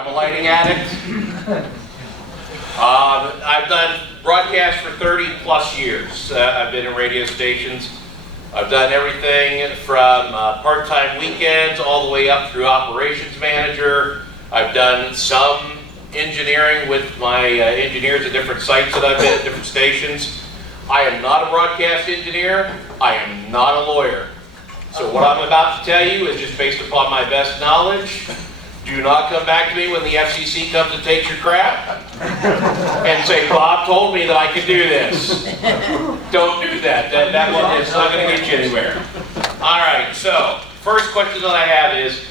I'm a lighting addict. I've done broadcast for 30 plus years. I've been in radio stations. I've done everything from part-time weekends all the way up through operations manager. I've done some engineering with my engineers at different sites that I've been at, different stations. I am not a broadcast engineer. I am not a lawyer. So what I'm about to tell you is just based upon my best knowledge. Do not come back to me when the FCC comes and takes your crap and say, Bob told me that I could do this. Don't do that. That one is not going to get you anywhere. All right, so first question that I have is,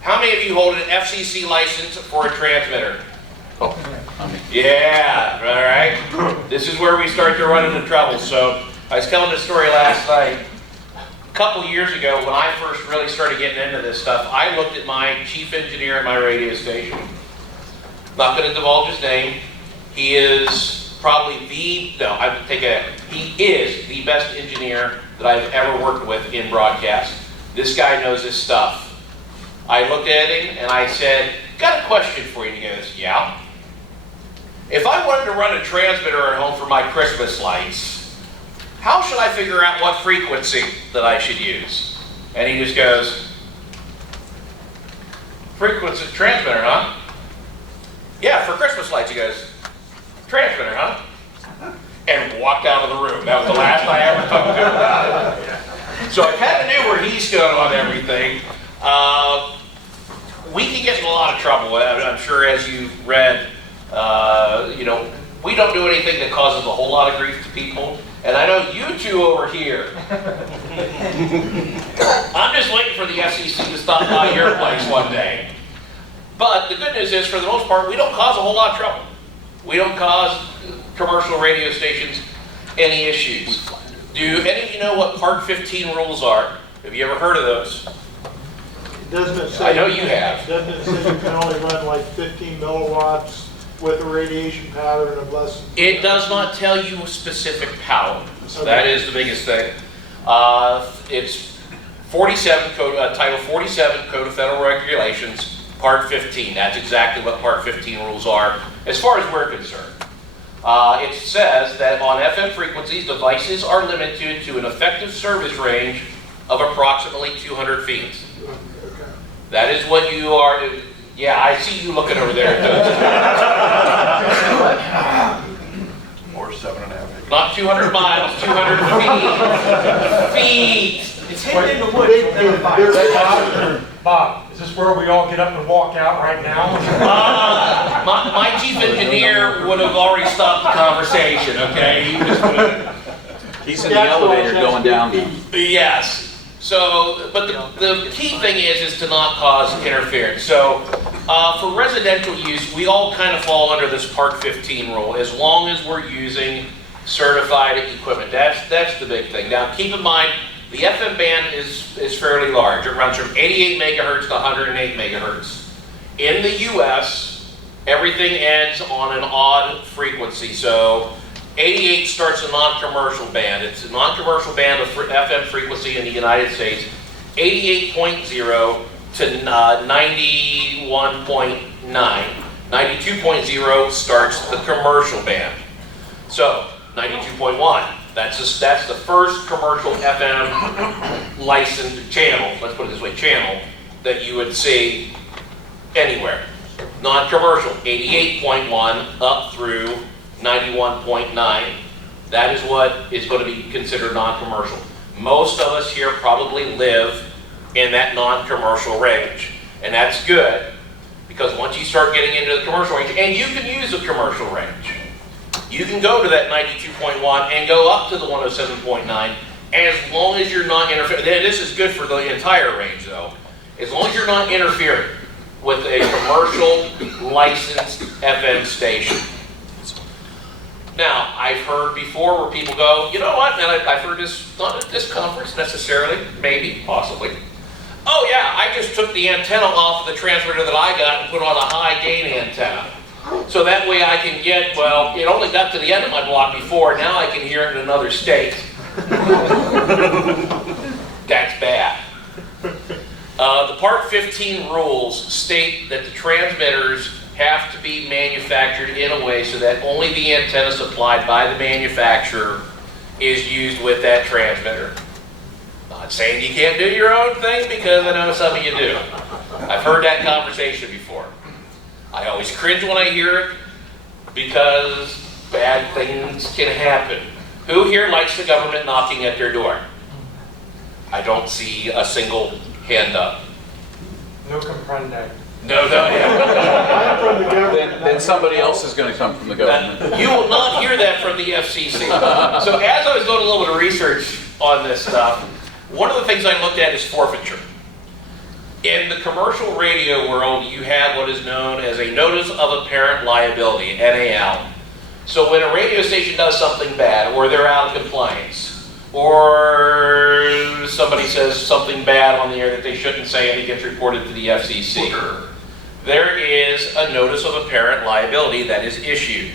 how many of you hold an FCC license for a transmitter? Oh. Yeah, all right. This is where we start to run into trouble. So I was telling this story last night. A couple years ago, when I first really started getting into this stuff, I looked at my chief engineer at my radio station. Not going to divulge his name. He is probably he is the best engineer that I've ever worked with in broadcast. This guy knows his stuff. I looked at him and I said, got a question for you. And he goes, yeah. If I wanted to run a transmitter at home for my Christmas lights, how should I figure out what frequency that I should use? And he just goes, frequency transmitter, huh? Yeah, for Christmas lights. He goes, transmitter, huh? And walked out of the room. That was the last I ever talked to him about it. So I kind of knew where he stood on everything. We can get in a lot of trouble. I'm sure as you've read, we don't do anything that causes a whole lot of grief to people. And I know you two over here, I'm just waiting for the FCC to stop by your place one day. But the good news is, for the most part, we don't cause a whole lot of trouble. We don't cause commercial radio stations any issues. Do any of you know what Part 15 rules are? Have you ever heard of those? Doesn't it say, I know you have. Doesn't it say you can only run like 15 milliwatts with a radiation pattern of less than... It does not tell you specific power. So okay. that is the biggest thing. It's 47 code, Title 47 Code of Federal Regulations, Part 15. That's exactly what Part 15 rules are, as far as we're concerned. It says that on FM frequencies, devices are limited to an effective service range of approximately 200 feet. Okay. That is what you are. Yeah, I see you looking over there. Or 7.5. Not 200 miles, 200 feet. It's hidden in the woods. Bob, is this where we all get up and walk out right now? My chief engineer would have already stopped the conversation, okay? He's in the elevator going down. Yes. So, but the key thing is to not cause interference. So, for residential use, we all kind of fall under this Part 15 rule, as long as we're using certified equipment. That's the big thing. Now, keep in mind, the FM band is fairly large. It runs from 88 megahertz to 108 megahertz. In the US, everything ends on an odd frequency. So 88 starts a non-commercial band. It's a non-commercial band of FM frequency in the United States. 88.0 to 91.9. 92.0 starts the commercial band. So 92.1. That's the first commercial FM licensed channel, let's put it this way, channel, that you would see anywhere. Non-commercial, 88.1 up through 91.9. That is what is going to be considered non-commercial. Most of us here probably live in that non-commercial range. And that's good, because once you start getting into the commercial range, and you can use a commercial range, you can go to that 92.1 and go up to the 107.9 as long as you're not interfering. This is good for the entire range though. As long as you're not interfering with a commercial licensed FM station. Now, I've heard before where people go, you know what, and I've heard this, not at this conference necessarily, maybe, possibly. Oh yeah, I just took the antenna off of the transmitter that I got and put on a high gain antenna. So that way I can get, well, it only got to the end of my block before, now I can hear it in another state. That's bad. The Part 15 rules state that the transmitters have to be manufactured in a way so that only the antenna supplied by the manufacturer is used with that transmitter. Not saying you can't do your own thing, because I know some of you do. I've heard that conversation before. I always cringe when I hear it, because bad things can happen. Who here likes the government knocking at their door? I don't see a single hand up. No comprende. No, no. I'm from the government. Then somebody else is going to come from the government. You will not hear that from the FCC. So as I was doing a little bit of research on this stuff, one of the things I looked at is forfeiture. In the commercial radio world, you have what is known as a Notice of Apparent Liability, NAL. So when a radio station does something bad, or they're out of compliance, or somebody says something bad on the air that they shouldn't say and it gets reported to the FCC, there is a Notice of Apparent Liability that is issued.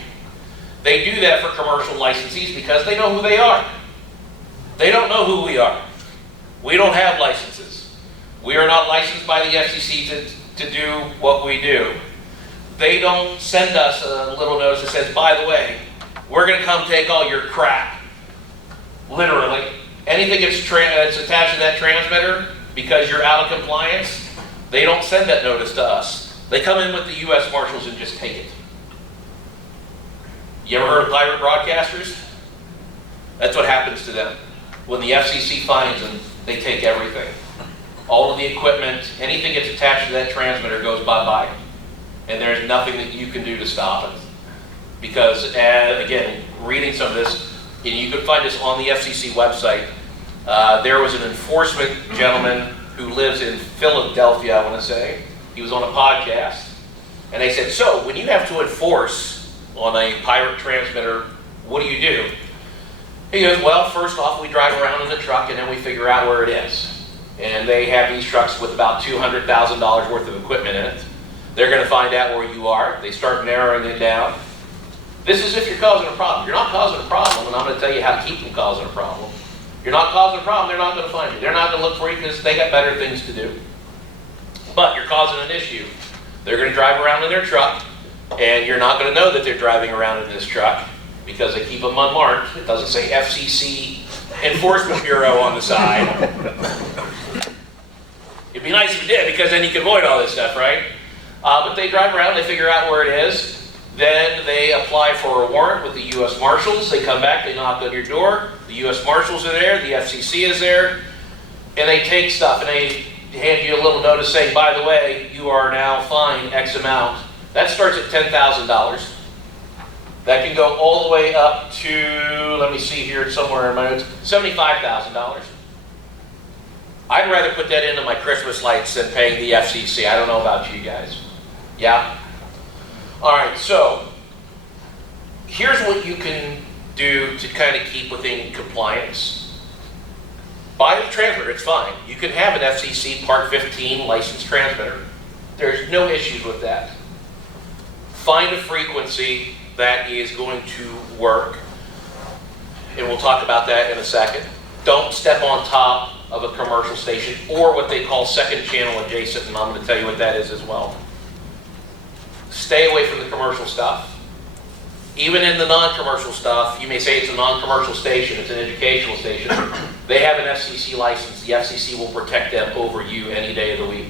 They do that for commercial licensees because they know who they are. They don't know who we are. We don't have licenses. We are not licensed by the FCC to do what we do. They don't send us a little notice that says, by the way, we're going to come take all your crap. Literally. Anything that's attached to that transmitter, because you're out of compliance, they don't send that notice to us. They come in with the U.S. Marshals and just take it. You ever heard of pirate broadcasters? That's what happens to them. When the FCC finds them, they take everything. All of the equipment, anything that's attached to that transmitter goes bye-bye. And there's nothing that you can do to stop it. Because, again, reading some of this, and you can find this on the FCC website, there was an enforcement gentleman who lives in Philadelphia, I want to say. He was on a podcast. And they said, so, when you have to enforce on a pirate transmitter, what do you do? He goes, well, first off, we drive around in the truck and then we figure out where it is. And they have these trucks with about $200,000 worth of equipment in it. They're going to find out where you are. They start narrowing it down. This is if you're causing a problem. You're not causing a problem, and I'm going to tell you how to keep them causing a problem. You're not causing a problem, they're not going to find you. They're not going to look for you because they got better things to do. But you're causing an issue. They're going to drive around in their truck, and you're not going to know that they're driving around in this truck because they keep them unmarked. It doesn't say FCC Enforcement Bureau on the side. It'd be nice if it did, because then you can avoid all this stuff, right? But they drive around, they figure out where it is. Then they apply for a warrant with the U.S. Marshals. They come back, they knock on your door. The U.S. Marshals are there, the FCC is there, and they take stuff and they hand you a little notice saying, by the way, you are now fined X amount. That starts at $10,000. That can go all the way up to, let me see here somewhere in my notes, $75,000. I'd rather put that into my Christmas lights than paying the FCC. I don't know about you guys. Yeah? All right, so here's what you can do to kind of keep within compliance. Buy the transmitter, it's fine. You can have an FCC Part 15 licensed transmitter. There's no issues with that. Find a frequency that is going to work, and we'll talk about that in a second. Don't step on top of a commercial station or what they call second channel adjacent, and I'm going to tell you what that is as well. Stay away from the commercial stuff. Even in the non-commercial stuff, you may say it's a non-commercial station, it's an educational station. They have an FCC license. The FCC will protect them over you any day of the week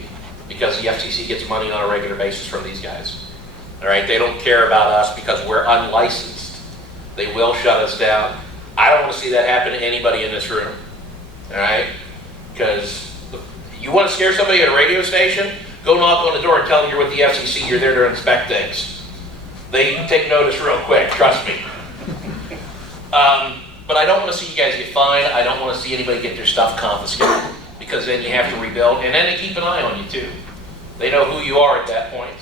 because the FCC gets money on a regular basis from these guys. All right, they don't care about us because we're unlicensed. They will shut us down. I don't want to see that happen to anybody in this room. All right, because you want to scare somebody at a radio station, go knock on the door and tell them you're with the FCC, you're there to inspect things. They take notice real quick, trust me. But I don't want to see you guys get fined. I don't want to see anybody get their stuff confiscated because then you have to rebuild, and then they keep an eye on you too. They know who you are at that point.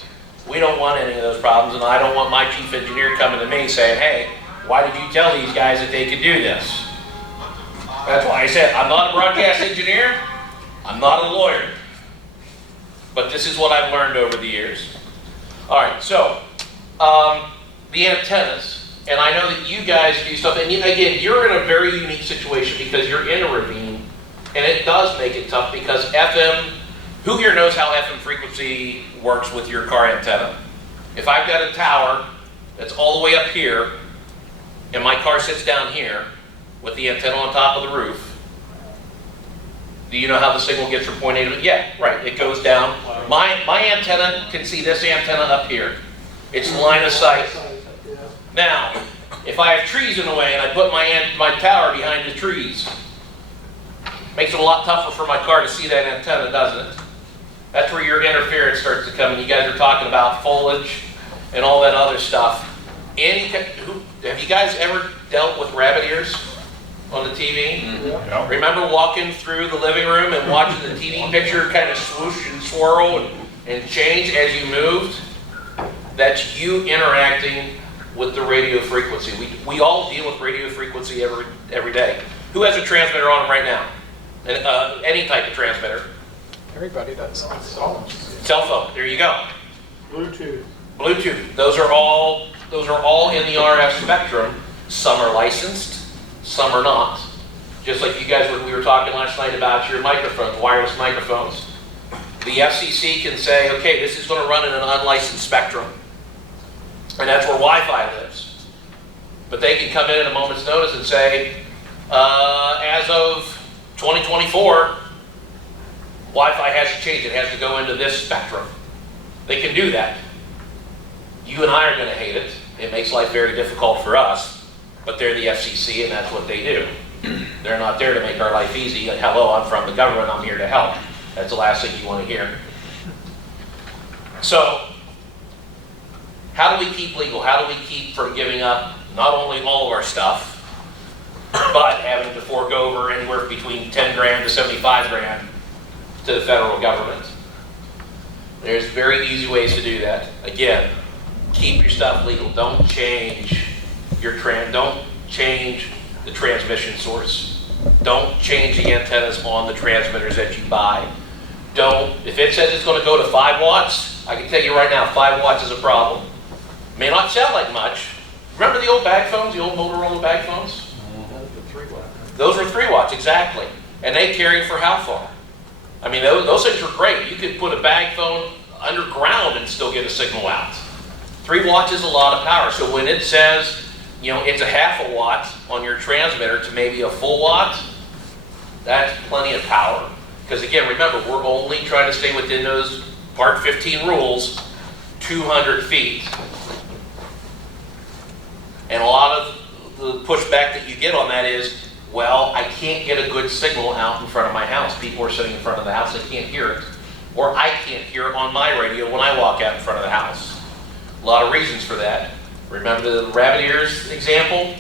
We don't want any of those problems, and I don't want my chief engineer coming to me saying, hey, why did you tell these guys that they could do this? That's why I said, I'm not a broadcast engineer, I'm not a lawyer. But this is what I've learned over the years. All right, so the antennas, and I know that you guys do stuff, and again, you're in a very unique situation because you're in a ravine, and it does make it tough because FM Who here knows how FM frequency works with your car antenna? If I've got a tower that's all the way up here, and my car sits down here with the antenna on top of the roof, do you know how the signal gets from point A to, yeah, right, it goes down. My antenna can see this antenna up here. It's line of sight. Yeah. Now, if I have trees in the way and I put my tower behind the trees, makes it a lot tougher for my car to see that antenna, doesn't it? That's where your interference starts to come, and you guys are talking about foliage and all that other stuff. Have you guys ever dealt with rabbit ears on the TV? Yeah. Remember walking through the living room and watching the TV picture kind of swoosh and swirl and change as you moved? That's you interacting with the radio frequency. We all deal with radio frequency every day. Who has a transmitter on them right now? Any type of transmitter. Everybody does. Cell phone, there you go. Bluetooth. Bluetooth, those are all in the RF spectrum. Some are licensed, some are not. Just like we were talking last night about your microphones, wireless microphones. The FCC can say, okay, this is going to run in an unlicensed spectrum. And that's where Wi-Fi lives. But they can come in at a moment's notice and say, as of 2024, Wi-Fi has to change. It has to go into this spectrum. They can do that. You and I are going to hate it. It makes life very difficult for us. But they're the FCC, and that's what they do. They're not there to make our life easy. Like, hello, I'm from the government. I'm here to help. That's the last thing you want to hear. So, how do we keep legal? How do we keep from giving up not only all of our stuff, but having to fork over anywhere between 10 grand to 75 grand to the federal government? There's very easy ways to do that. Again, keep your stuff legal. Don't change don't change the transmission source. Don't change the antennas on the transmitters that you buy. If it says it's going to go to 5 watts, I can tell you right now, 5 watts is a problem. May not sound like much. Remember the old bag phones, the old Motorola bag phones? Those were 3 watts, exactly. And they carried for how far? I mean, those things were great. You could put a bag phone underground and still get a signal out. 3 watts is a lot of power. So when it says, it's a half a watt on your transmitter to maybe a full watt, that's plenty of power. Because again, remember, we're only trying to stay within those Part 15 rules, 200 feet. And a lot of the pushback that you get on that is, well, I can't get a good signal out in front of my house. People are sitting in front of the house, they can't hear it. Or I can't hear it on my radio when I walk out in front of the house. A lot of reasons for that. Remember the rabbit ears example?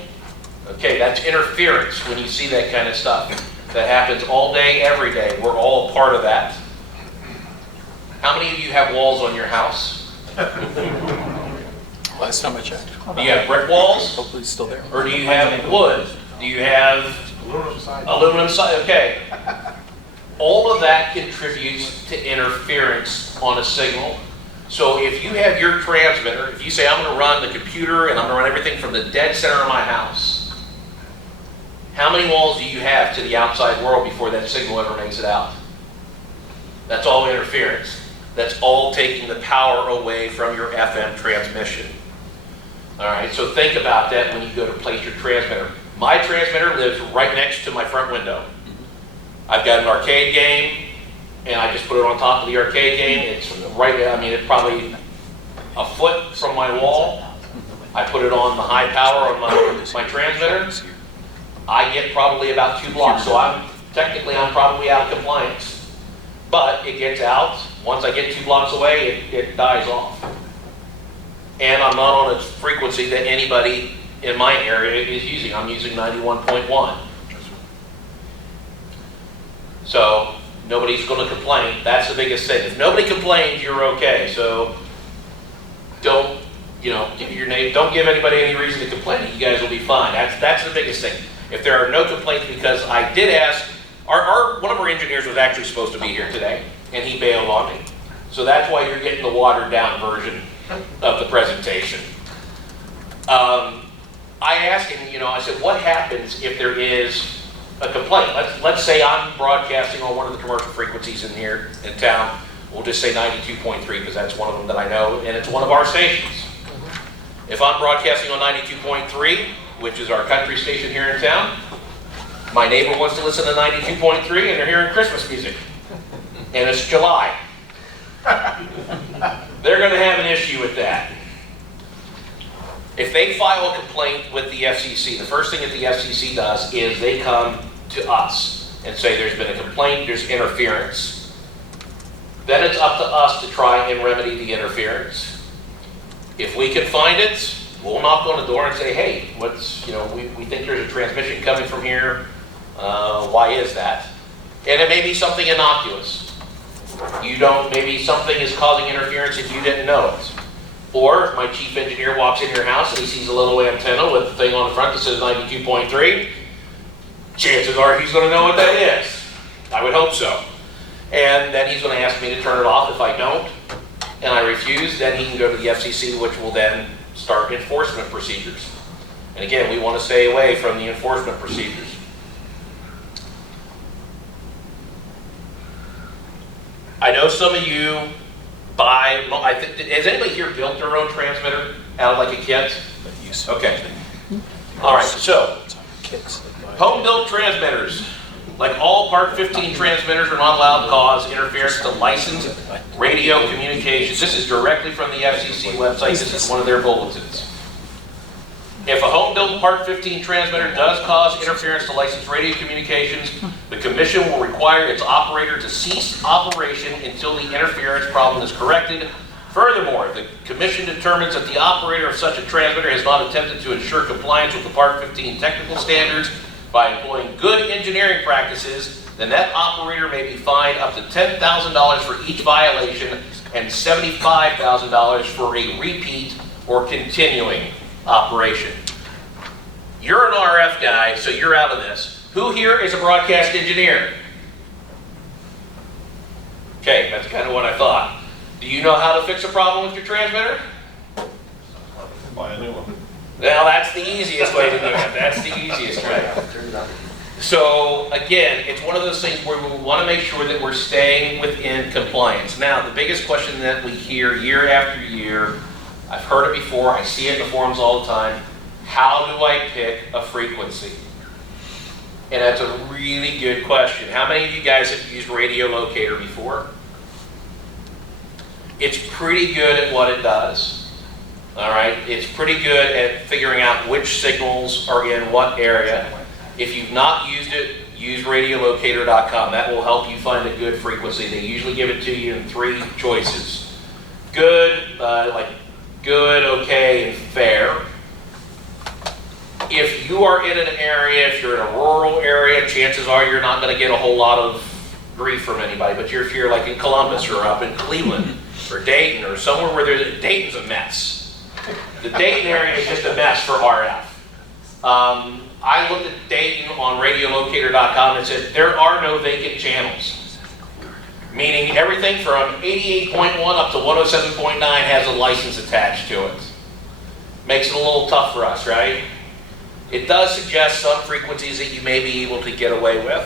Okay, that's interference when you see that kind of stuff. That happens all day, every day. We're all a part of that. How many of you have walls on your house? Last time I checked. Do you have brick walls? Hopefully it's still there. Or do you have wood? Do you have aluminum side? Okay. All of that contributes to interference on a signal. So if you have your transmitter, if you say I'm going to run the computer and I'm going to run everything from the dead center of my house, how many walls do you have to the outside world before that signal ever makes it out? That's all interference. That's all taking the power away from your FM transmission. All right, so think about that when you go to place your transmitter. My transmitter lives right next to my front window. I've got an arcade game, and I just put it on top of the arcade game. It's right there. I mean, it's probably a foot from my wall. I put it on the high power on my transmitter. I get probably about 2 blocks, so I'm probably out of compliance. But it gets out. Once I get 2 blocks away, it dies off. And I'm not on a frequency that anybody in my area is using. I'm using 91.1. So nobody's going to complain. That's the biggest thing. If nobody complains, you're okay. So don't give anybody any reason to complain. You guys will be fine. That's the biggest thing. If there are no complaints, because I did ask, one of our engineers was actually supposed to be here today, and he bailed on me. So that's why you're getting the watered down version of the presentation. I asked him, I said, what happens if there is a complaint. Let's say I'm broadcasting on one of the commercial frequencies in here in town. We'll just say 92.3 because that's one of them that I know, and it's one of our stations. If I'm broadcasting on 92.3, which is our country station here in town, my neighbor wants to listen to 92.3 and they're hearing Christmas music. And it's July. They're going to have an issue with that. If they file a complaint with the FCC, the first thing that the FCC does is they come to us and say there's been a complaint, there's interference. Then it's up to us to try and remedy the interference. If we can find it, we'll knock on the door and say, hey, we think there's a transmission coming from here. Why is that? And it may be something innocuous. Maybe something is causing interference and you didn't know it. Or if my chief engineer walks in your house and he sees a little antenna with a thing on the front that says 92.3, chances are he's going to know what that is. I would hope so. And then he's going to ask me to turn it off. If I don't, and I refuse, then he can go to the FCC, which will then start enforcement procedures. And again, we want to stay away from the enforcement procedures. I know some of you has anybody here built their own transmitter out of like a kit? Okay. All right, so home-built transmitters, like all Part 15 transmitters, are not allowed to cause interference to licensed radio communications. This is directly from the FCC website. This is one of their bulletins. If a home-built Part 15 transmitter does cause interference to licensed radio communications, the Commission will require its operator to cease operation until the interference problem is corrected. Furthermore, if the Commission determines that the operator of such a transmitter has not attempted to ensure compliance with the Part 15 technical standards by employing good engineering practices, then that operator may be fined up to $10,000 for each violation and $75,000 for a repeat or continuing operation. You're an RF guy, so you're out of this. Who here is a broadcast engineer? Okay, that's kind of what I thought. Do you know how to fix a problem with your transmitter? Buy a new one. Well, that's the easiest way to do it. That's the easiest way. So again, it's one of those things where we want to make sure that we're staying within compliance. Now, the biggest question that we hear year after year, I've heard it before, I see it in the forums all the time, how do I pick a frequency? And that's a really good question. How many of you guys have used Radio Locator before? It's pretty good at what it does. All right, it's pretty good at figuring out which signals are in what area. If you've not used it, use radiolocator.com. That will help you find a good frequency. They usually give it to you in 3 choices. Good, good, okay, and fair. If you are in an area, if you're in a rural area, chances are you're not going to get a whole lot of grief from anybody. But if you're like in Columbus or up in Cleveland or Dayton or somewhere where Dayton's a mess. The Dayton area is just a mess for RF. I looked at Dayton on radiolocator.com and said there are no vacant channels. Meaning everything from 88.1 up to 107.9 has a license attached to it. Makes it a little tough for us, right? It does suggest some frequencies that you may be able to get away with.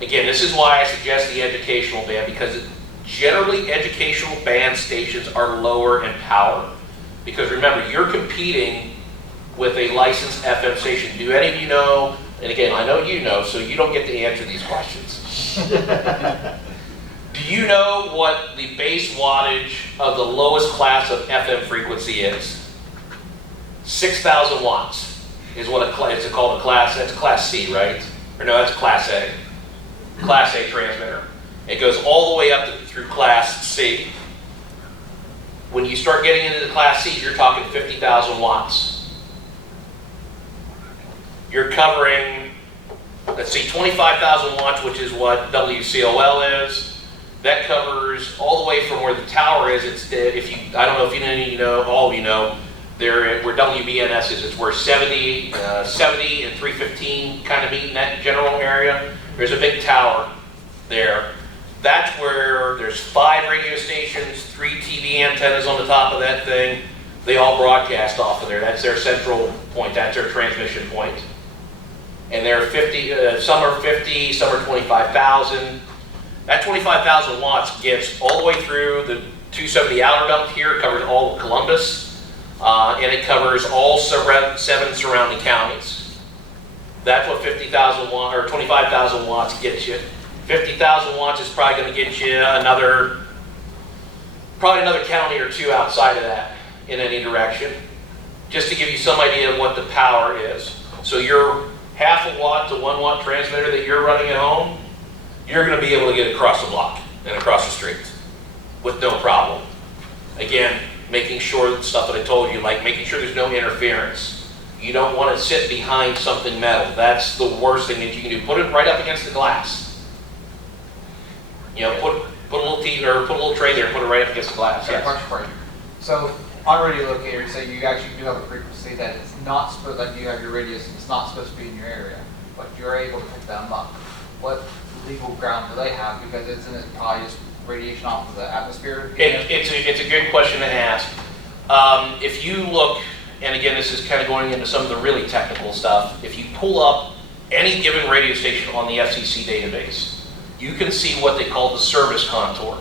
Again, this is why I suggest the educational band, because generally educational band stations are lower in power. Because remember, you're competing with a licensed FM station. Do any of you know, and again, I know you know, so you don't get to answer these questions. Do you know what the base wattage of the lowest class of FM frequency is? 6,000 watts is what it's called a class, that's Class C, right? Or no, that's Class A. Class A transmitter. It goes all the way up through Class C. When you start getting into the Class C, you're talking 50,000 watts. You're covering, let's see, 25,000 watts, which is what WCOL is. That covers all the way from where the tower is. I don't know if you know, all of you know, where WBNS is. It's where 70 and 315 kind of meet in that general area. There's a big tower there. That's where there's 5 radio stations, 3 TV antennas on the top of that thing. They all broadcast off of there. That's their central point. That's their transmission point. And they're 50, some are 50, some are 25,000. That 25,000 watts gets all the way through the 270 outer belt here, it covers all of Columbus, and it covers all 7 surrounding counties. That's what 50,000 watt or 25,000 watts gets you. 50,000 watts is probably going to get you probably another county or two outside of that in any direction, just to give you some idea of what the power is. So your half a watt to 1 watt transmitter that you're running at home, you're going to be able to get across the block and across the street with no problem. Again, making sure that stuff that I told you, like making sure there's no interference. You don't want to sit behind something metal. That's the worst thing that you can do. Put it right up against the glass. You know, put a little TV or put a little tray there and put it right up against the glass. Okay, Yes. question for you. So on radio locators, say you actually do have a frequency that it's not supposed, like you have your radius, and it's not supposed to be in your area, but you're able to pick them up. What legal ground do they have? Because isn't it probably just radiation off of the atmosphere? It's a good question to ask. If you look, and again, this is kind of going into some of the really technical stuff, if you pull up any given radio station on the FCC database, you can see what they call the service contour.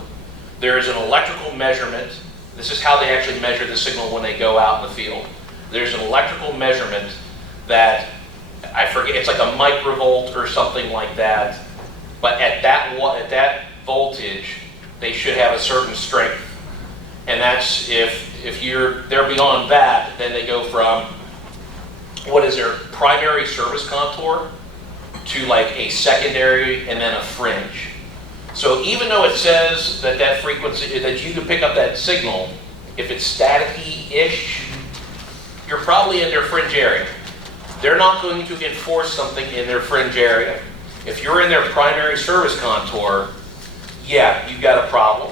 There is an electrical measurement. This is how they actually measure the signal when they go out in the field. There's an electrical measurement that, I forget, it's like a microvolt or something like that, but at that voltage, they should have a certain strength. And that's if they're beyond that, then they go from what is their primary service contour to like a secondary and then a fringe. So even though it says that that frequency, that you can pick up that signal, if it's staticky-ish, you're probably in their fringe area. They're not going to enforce something in their fringe area. If you're in their primary service contour, yeah, you've got a problem.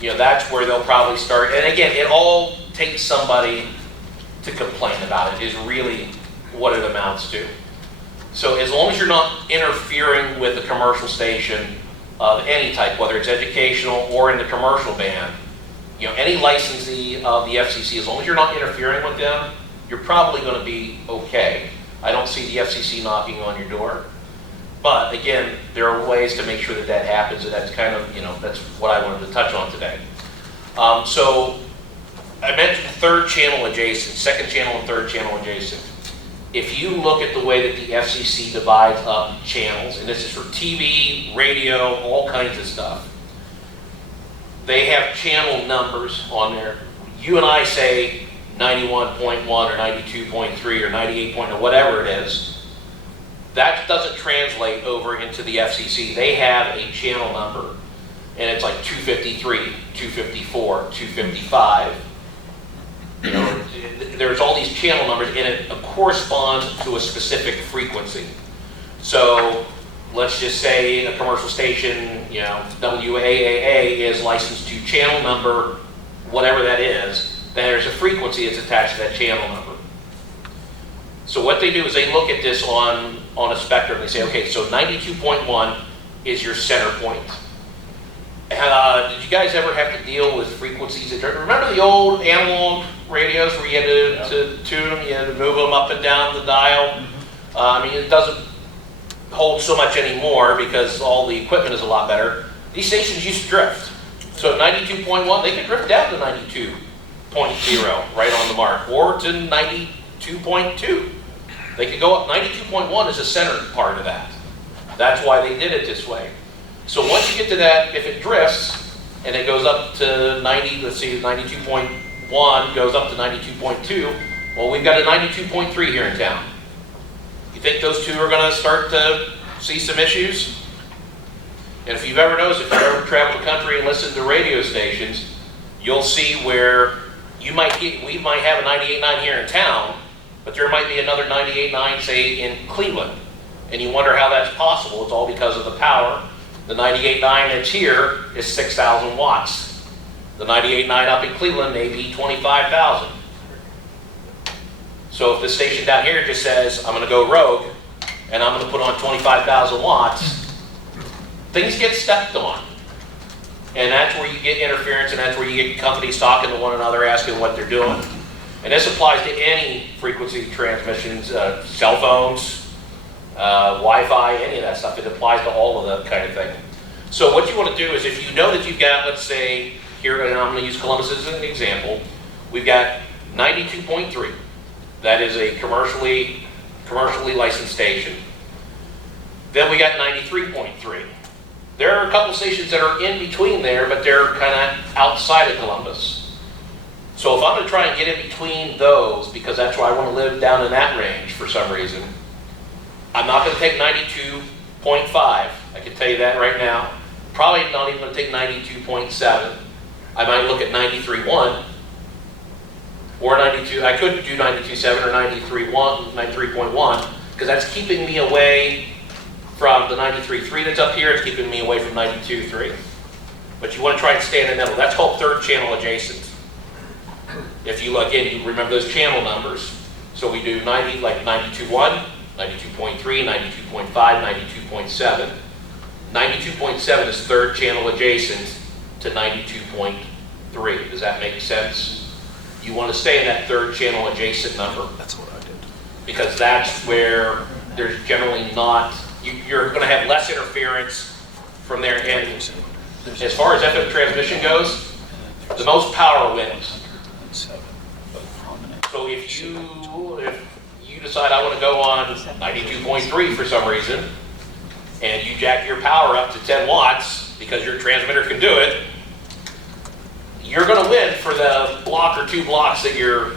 You know, that's where they'll probably start. And again, it all takes somebody to complain about it is really what it amounts to. So as long as you're not interfering with a commercial station of any type, whether it's educational or in the commercial band, you know, any licensee of the FCC, as long as you're not interfering with them, you're probably going to be okay. I don't see the FCC knocking on your door. But again, there are ways to make sure that that happens, and that's kind of, you know, that's what I wanted to touch on today. So I mentioned third channel adjacent, second channel and third channel adjacent. If you look at the way that the FCC divides up channels, and this is for TV, radio, all kinds of stuff, they have channel numbers on there. You and I say 91.1 or 92.3 or 98 point or whatever it is. That doesn't translate over into the FCC. They have a channel number, and it's like 253, 254, 255. You know, there's all these channel numbers, and it corresponds to a specific frequency. So let's just say a commercial station, you know, WAAA is licensed to channel number, whatever that is, then there's a frequency that's attached to that channel number. So what they do is they look at this on a spectrum. They say, okay, so 92.1 is your center point. Did you guys ever have to deal with frequencies? Remember the old analog radios where you had to tune them, you had to move them up and down the dial? I mean, it doesn't hold so much anymore because all the equipment is a lot better. These stations used to drift. So 92.1, they could drift down to 92.0 right on the mark, or to 92.2. They could go up. 92.1 is the center part of that. That's why they did it this way. So once you get to that, if it drifts and it goes up to 90, let's see, 92.1 goes up to 92.2, well, we've got a 92.3 here in town. You think those two are going to start to see some issues? And if you've ever noticed, if you've ever traveled the country and listened to radio stations, you'll see where we might have a 98.9 here in town, but there might be another 98.9, say, in Cleveland. And you wonder how that's possible. It's all because of the power. The 98.9 that's here is 6,000 watts. The 98.9 up in Cleveland may be 25,000. So if the station down here just says, I'm going to go rogue, and I'm going to put on 25,000 watts, things get stepped on. And that's where you get interference, and that's where you get companies talking to one another, asking what they're doing. And this applies to any frequency transmissions, cell phones, Wi-Fi, any of that stuff. It applies to all of that kind of thing. So what you want to do is if you know that you've got, let's say, here, and I'm going to use Columbus as an example, we've got 92.3. That is a commercially licensed station. Then we got 93.3. There are a couple stations that are in between there, but they're kind of outside of Columbus. So if I'm going to try and get in between those, because that's where I want to live down in that range for some reason, I'm not going to take 92.5. I can tell you that right now. Probably not even going to take 92.7. I might look at 93.1 or 92. I could do 92.7 or 93.1 because that's keeping me away from the 93.3 that's up here. It's keeping me away from 92.3. But you want to try and stay in the middle. That's called third channel adjacent. If you look in, you remember those channel numbers. So we do 90, like 92.1, 92.3, 92.5, 92.7. 92.7 is third channel adjacent to 92.3. Does that make sense? You want to stay in that third channel adjacent number. That's what I did. Because that's where there's generally not, you're going to have less interference from there. And as far as FM transmission goes, the most power wins. So if you decide I want to go on 92.3 for some reason, and you jack your power up to 10 watts because your transmitter can do it, you're going to win for the block or 2 blocks that you're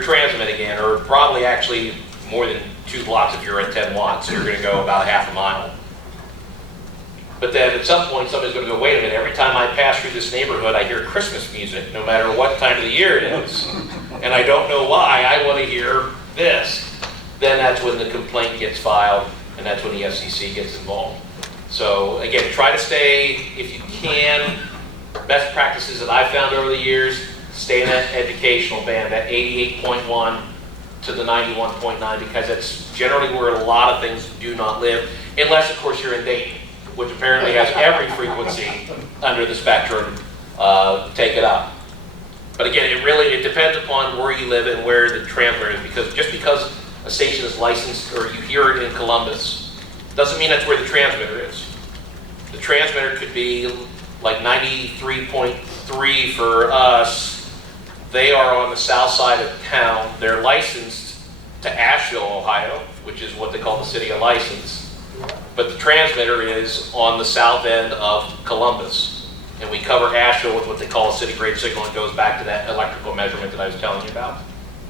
transmitting in, or probably actually more than 2 blocks if you're at 10 watts. So you're going to go about half a mile. But then at some point, somebody's going to go, wait a minute, every time I pass through this neighborhood, I hear Christmas music, no matter what time of the year it is. And I don't know why, I want to hear this. Then that's when the complaint gets filed, and that's when the FCC gets involved. So again, try to stay, if you can, best practices that I've found over the years, stay in that educational band, that 88.1 to the 91.9, because that's generally where a lot of things do not live, unless of course you're in Dayton, which apparently has every frequency under the spectrum take it up. But again, it depends upon where you live and where the transmitter is, because just because a station is licensed or you hear it in Columbus doesn't mean that's where the transmitter is. The transmitter could be like 93.3 for us. They are on the south side of town. They're licensed to Asheville, Ohio, which is what they call the city of license. But the transmitter is on the south end of Columbus. And we cover Asheville with what they call a city grade signal. It goes back to that electrical measurement that I was telling you about.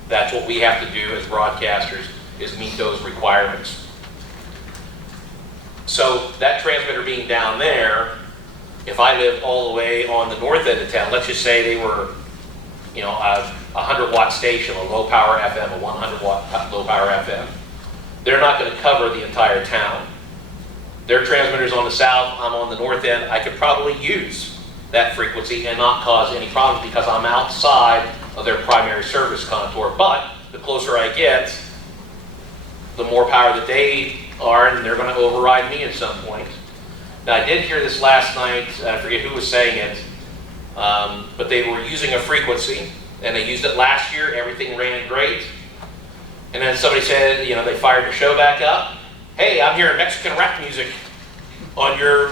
That's what we have to do as broadcasters, is meet those requirements. So that transmitter being down there, if I lived all the way on the north end of town, let's just say they were, a 100-watt station, a low power FM, a 100-watt low power FM, they're not going to cover the entire town. Their transmitter's on the south, I'm on the north end. I could probably use that frequency and not cause any problems because I'm outside of their primary service contour. But the closer I get, the more power that they are, and they're going to override me at some point. Now, I did hear this last night, I forget who was saying it, but they were using a frequency, and they used it last year, everything ran great. And then somebody said, they fired the show back up. Hey, I'm hearing Mexican rap music on your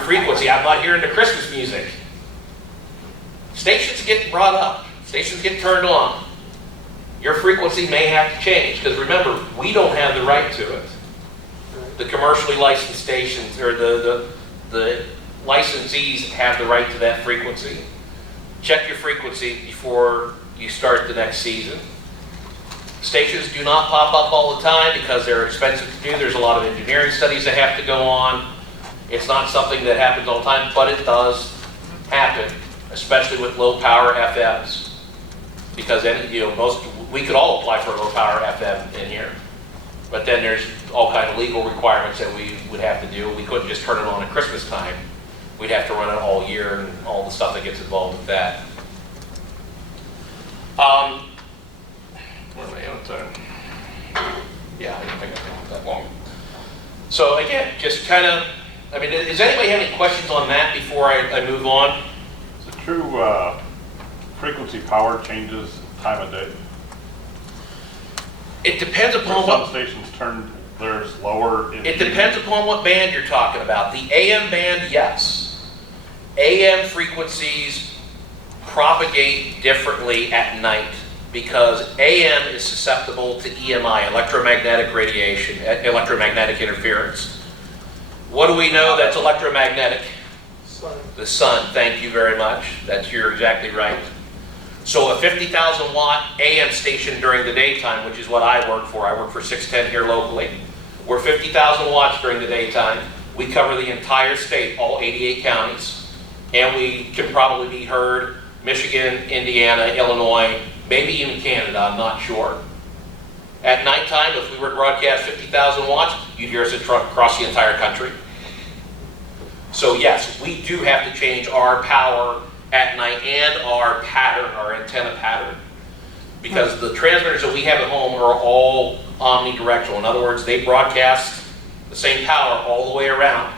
frequency. I'm not hearing the Christmas music. Stations get brought up. Stations get turned on. Your frequency may have to change, because remember, we don't have the right to it. The commercially licensed stations, or the licensees have the right to that frequency. Check your frequency before you start the next season. Stations do not pop up all the time because they're expensive to do. There's a lot of engineering studies that have to go on. It's not something that happens all the time, but it does happen, especially with low power FMs. Because we could all apply for a low power FM in here. But then there's all kind of legal requirements that we would have to do. We couldn't just turn it on at Christmas time. We'd have to run it all year and all the stuff that gets involved with that. Where am I on time? Yeah, I didn't think I took that long. So again, just kind of, does anybody have any questions on that before I move on? Is it true frequency power changes time of day? It depends upon Some what. stations turn there's lower. It depends upon what band you're talking about. The AM band, yes. AM frequencies propagate differently at night because AM is susceptible to EMI, electromagnetic radiation, electromagnetic interference. What do we know that's electromagnetic? Sun. The sun, thank you very much. You're exactly right. So a 50,000 watt AM station during the daytime, which is what I work for 610 here locally. We're 50,000 watts during the daytime. We cover the entire state, all 88 counties. And we can probably be heard Michigan, Indiana, Illinois, maybe even Canada, I'm not sure. At nighttime, if we were to broadcast 50,000 watts, you'd hear us across the entire country. So yes, we do have to change our power at night and our pattern, our antenna pattern. Because the transmitters that we have at home are all omnidirectional. In other words, they broadcast the same power all the way around.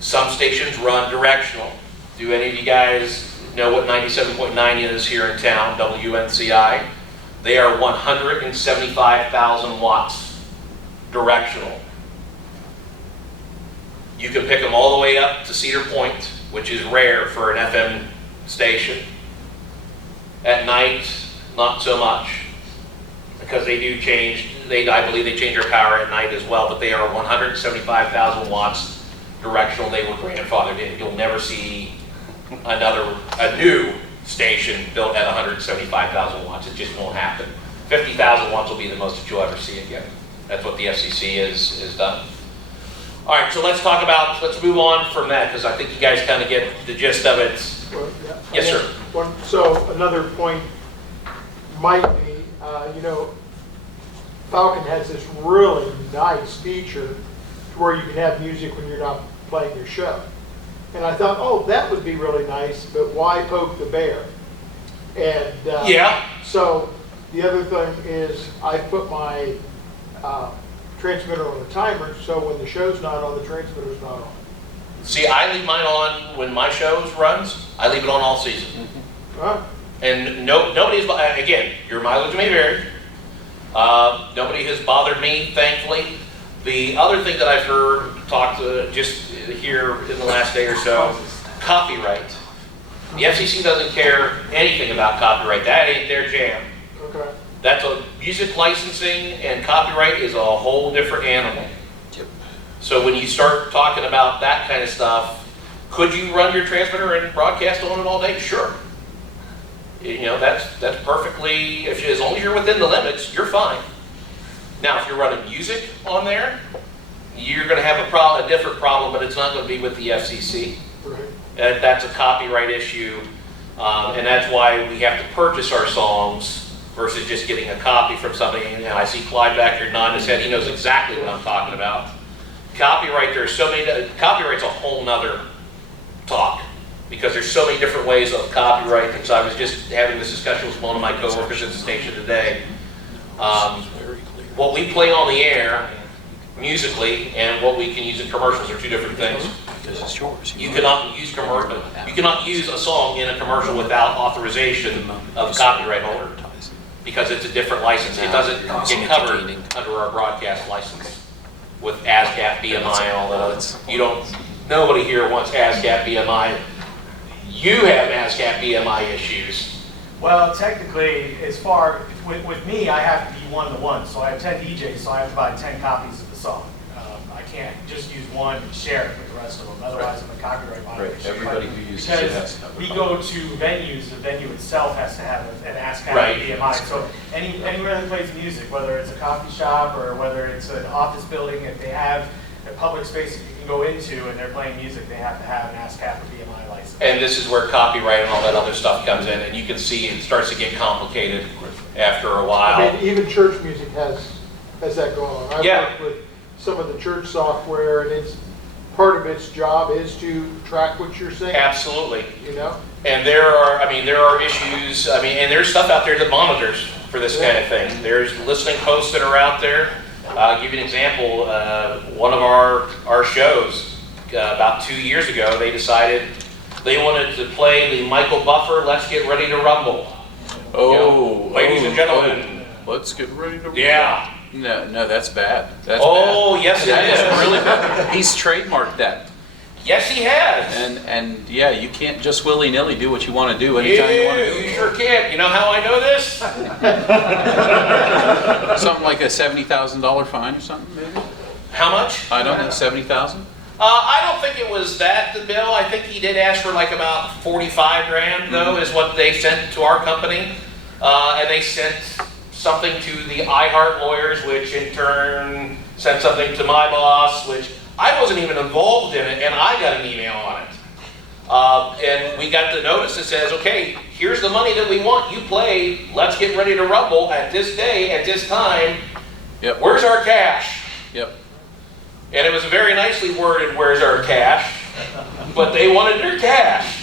Some stations run directional. Do any of you guys know what 97.9 is here in town, WNCI? They are 175,000 watts directional. You can pick them all the way up to Cedar Point, which is rare for an FM station. At night, not so much, because they do change, I believe they change their power at night as well, but they are 175,000 watts directional. They were grandfathered in. You'll never see a new station built at 175,000 watts. It just won't happen. 50,000 watts will be the most that you'll ever see again. That's what the FCC is done. All right, so let's move on from that, because I think you guys kind of get the gist of it. Well, yeah. Yes, sir. So another point might be, Falcon has this really nice feature to where you can have music when you're not playing your show. And I thought, oh, that would be really nice, but why poke the bear? And Yeah. So the other thing is I put my transmitter on a timer, so when the show's not on, the transmitter's not on. See, I leave mine on when my shows runs. I leave it on all season. Right? And nobody's, again, your mileage may vary. Nobody has bothered me, thankfully. The other thing that I've heard talked just here in the last day or so, copyright. The FCC doesn't care anything about copyright. That ain't their jam. Okay. That's music licensing and copyright is a whole different animal. Yep. So when you start talking about that kind of stuff, could you run your transmitter and broadcast on it all day? Sure. That's perfectly, as long as you're within the limits, you're fine. Now, if you're running music on there, you're going to have a different problem, but it's not going to be with the FCC. Right. That's a copyright issue, and that's why we have to purchase our songs versus just getting a copy from somebody. And I see Clyde back here nodding his head. He knows exactly what I'm talking about. Copyright, copyright's a whole nother talk, because there's so many different ways of copyright. And so I was just having this discussion with one of my coworkers at the station today. What we play on the air musically and what we can use in commercials are two different things. This is yours. You cannot use a song in a commercial without authorization of the copyright holder, because it's a different license. It doesn't get covered under our broadcast license with ASCAP, BMI, and all that other. Nobody here wants ASCAP, BMI. You have ASCAP, BMI issues. Well, technically, with me, I have to be one-to-one. So I have 10 DJs, so I have to buy 10 copies of the song. I can't just use one and share it with the rest of them. Otherwise, I'm a copyright violation. Right. Everybody who uses it has to have a we go to venues, the venue itself has to have an ASCAP Right. BMI. So anywhere that plays music, whether it's a coffee shop or whether it's an office building, if they have a public space that you can go into and they're playing music, they have to have an ASCAP or BMI license. And this is where copyright and all that other stuff comes in, and you can see it starts to get complicated after a while. I mean, even church music has that going on. I've Yeah. worked with some of the church software, and part of its job is to track what you're singing. Absolutely. And there are issues, and there's stuff out there that monitors for this kind of thing. There's listening posts that are out there. I'll give you an example. One of our shows, about 2 years ago, they decided they wanted to play the Michael Buffer, Let's Get Ready to Rumble. Oh, ladies and gentlemen. Let's get ready to. Yeah, No, that's bad. That's Oh, bad. yes, it That is is. really bad. He's trademarked that. Yes, he has. And yeah, you can't just willy-nilly do what you want to do anytime you want to do You sure can. You know how I know this? it. Something like a $70,000 fine or something, maybe? How much? I don't know, 70,000? I don't think it was that, the bill. I think he did ask for like about 45 grand, though, is what they sent to our company. And they sent something to the iHeart lawyers, which in turn sent something to my boss, which I wasn't even involved in it, and I got an email on it. And we got the notice that says, okay, here's the money that we want. You played. Let's get ready to rumble at this day, at this time. Yep. Where's our cash? Yep. And it was very nicely worded, where's our cash? But they wanted their cash.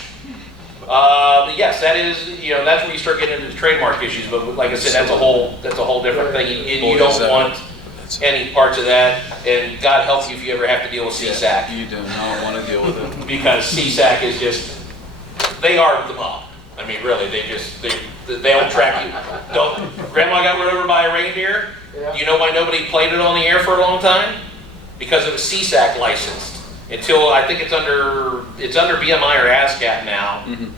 Yes, that is, that's where you start getting into trademark issues. But like I said, that's a whole different thing. You don't want any parts of that. And God help you if you ever have to deal with CSAC. Yeah, you do not want to deal with it. Because CSAC is just, they are the mob. I mean, really, they don't track you. Grandma got run over by a reindeer. Yeah. Do you know why nobody played it on the air for a long time? Because it was CSAC licensed. Until I think it's under BMI or ASCAP now. Mm-hmm.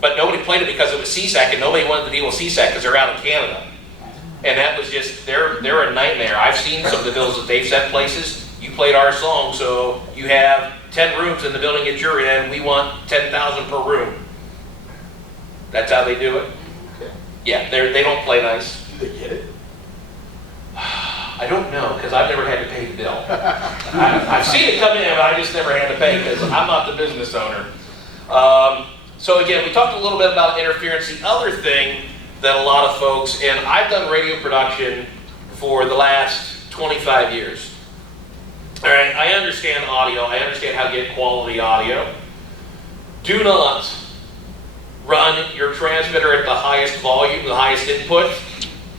But nobody played it because it was CSAC, and nobody wanted to deal with CSAC because they're out of Canada. And that was just, they're a nightmare. I've seen some of the bills that they've set places. You played our song, so you have 10 rooms in the building that you're in. We want 10,000 per room. That's how they do it. Okay. Yeah, they don't play nice. Do they get it? I don't know, because I've never had to pay the bill. I've seen it come in, but I just never had to pay because I'm not the business owner. So again, we talked a little bit about interference. The other thing that a lot of folks, and I've done radio production for the last 25 years. All right, I understand audio. I understand how to get quality audio. Do not run your transmitter at the highest volume, the highest input.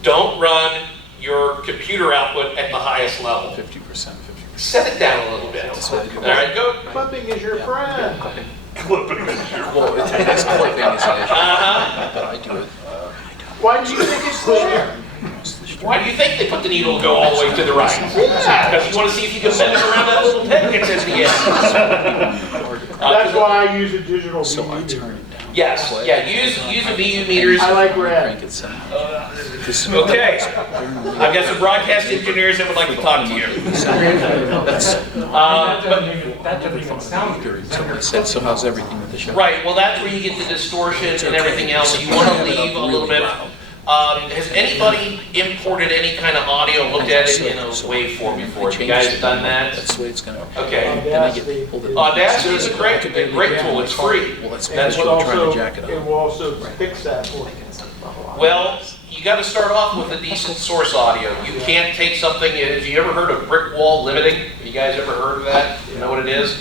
Don't run your computer output at the highest level. 50%. Set it down a little bit. All right, go. Clipping is your friend. Well, it's clipping is an issue. But I do it. Why do you think it's there? Why do you think they put the needle to go all the way to the right? Yeah. Because you want to see if you can bend it around that little peg that says the end. That's why I use a digital So I VU. turn it down. Yes, yeah, use the VU meters. I like red. Crank it some. Okay, I've got some broadcast engineers that would like to talk to you. That doesn't even sound good. Somebody said, so how's everything with the show? Right, well, that's where you get the distortion and everything else. You want to leave a little bit. Has anybody imported any kind of audio, looked at it in a waveform before? Have you guys done that? That's the way it's going to. Okay. Then I get people that. Audacity is a great tool, it's free. Well, that's And what we're trying to also, jack it it up. will also fix that for you. Well, you got to start off with a decent source audio. You can't take something, have you ever heard of brick wall limiting? Have you guys ever heard of that? You know what it is?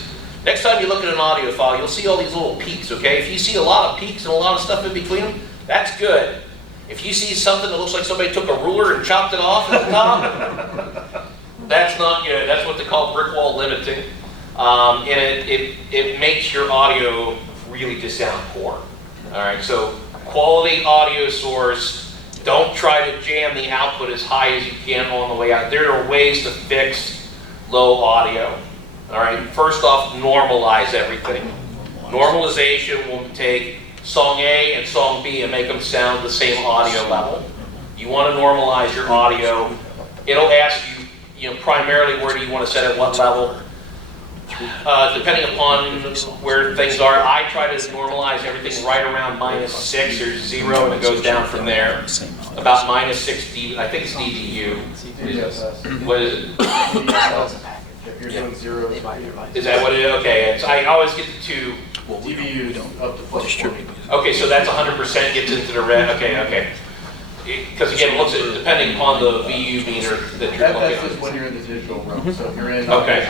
Next time you look at an audio file, you'll see all these little peaks, okay? If you see a lot of peaks and a lot of stuff in between them, that's good. If you see something that looks like somebody took a ruler and chopped it off at the top, that's not good. That's what they call brick wall limiting. And it makes your audio really just sound poor. All right, so quality audio source. Don't try to jam the output as high as you can on the way out. There are ways to fix low audio. All right, first off, normalize everything. Normalization will take song A and song B and make them sound the same audio level. You want to normalize your audio. It'll ask you, primarily where do you want to set it, what level. Depending upon where things are, I try to normalize everything right around -6 or 0, and it goes down from there. About -6 I think it's DBU. What is it? If you're doing zeros, Is that what it is? Okay, I always get the 2. DBUs up to plus 40. Okay, so that's 100% gets into the red. Okay. Because again, it looks at depending upon the VU meter that you're looking That's just at. when you're in the digital realm. So if you're in Okay.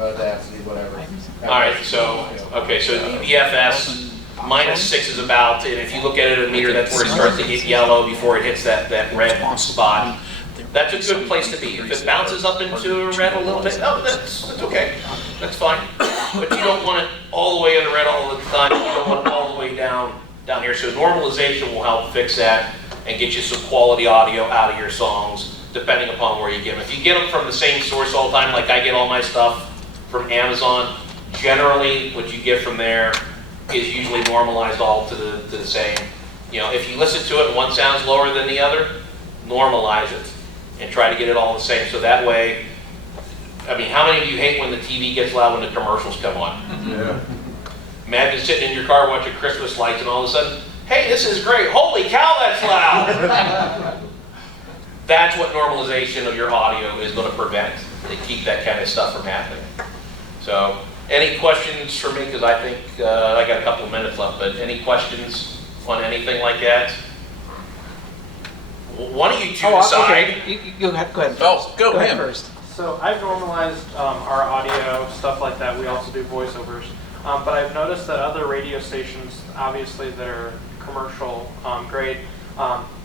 Audacity, whatever. All right, so DBFS -6 is about, and if you look at it at a meter, that's where it starts to get yellow before it hits that red spot. That's a good place to be. If it bounces up into red a little bit, that's okay. That's fine. But you don't want it all the way in the red all the time. You don't want it all the way down here. So normalization will help fix that and get you some quality audio out of your songs depending upon where you get them. If you get them from the same source all the time, like I get all my stuff from Amazon, generally what you get from there is usually normalized all to the same. You know, if you listen to it and one sounds lower than the other, normalize it and try to get it all the same. So that way, I mean, how many of you hate when the TV gets loud when the commercials come on? Yeah. Imagine sitting in your car watching Christmas lights and all of a sudden, hey, this is great. Holy cow, that's loud. That's what normalization of your audio is going to prevent, to keep that kind of stuff from happening. So, any questions for me? Because I think I got a couple of minutes left, but any questions on anything like that? Why don't you two decide? Okay. You go ahead first. Oh, go ahead him. first. So I've normalized our audio, stuff like that. We also do voiceovers. But I've noticed that other radio stations, obviously that are commercial grade,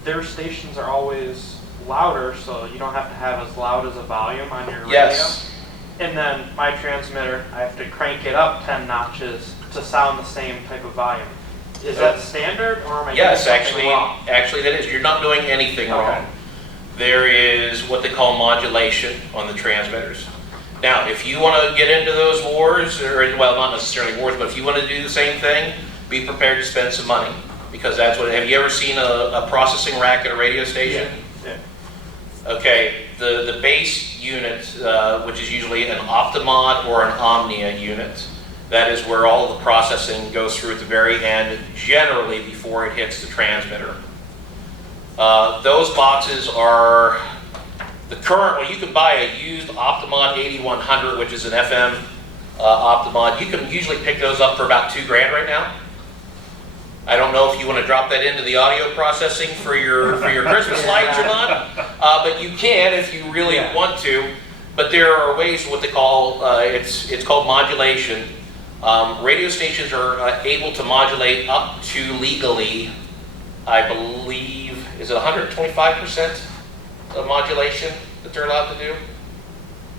their stations are always louder, so you don't have to have as loud as a volume on your radio. Yes. And then my transmitter, I have to crank it up 10 notches to sound the same type of volume. Is that standard, or am I Yes, doing something wrong? actually that is. You're not doing anything Okay. wrong. There is what they call modulation on the transmitters. Now, if you want to get into those wars, or well, not necessarily wars, but if you want to do the same thing, be prepared to spend some money, because that's what. Have you ever seen a processing rack at a radio station? Yeah. Okay, the base unit, which is usually an Optimod or an Omnia unit, that is where all of the processing goes through at the very end, generally before it hits the transmitter. Those boxes are the current one. You can buy a used Optimod 8100, which is an FM Optimod. You can usually pick those up for about $2 grand right now. I don't know if you want to drop that into the audio processing for your Christmas lights or not, but you can if you really want to. But there are ways, what they call, it's called modulation. Radio stations are able to modulate up to legally, I believe, is it 125% of modulation that they're allowed to do?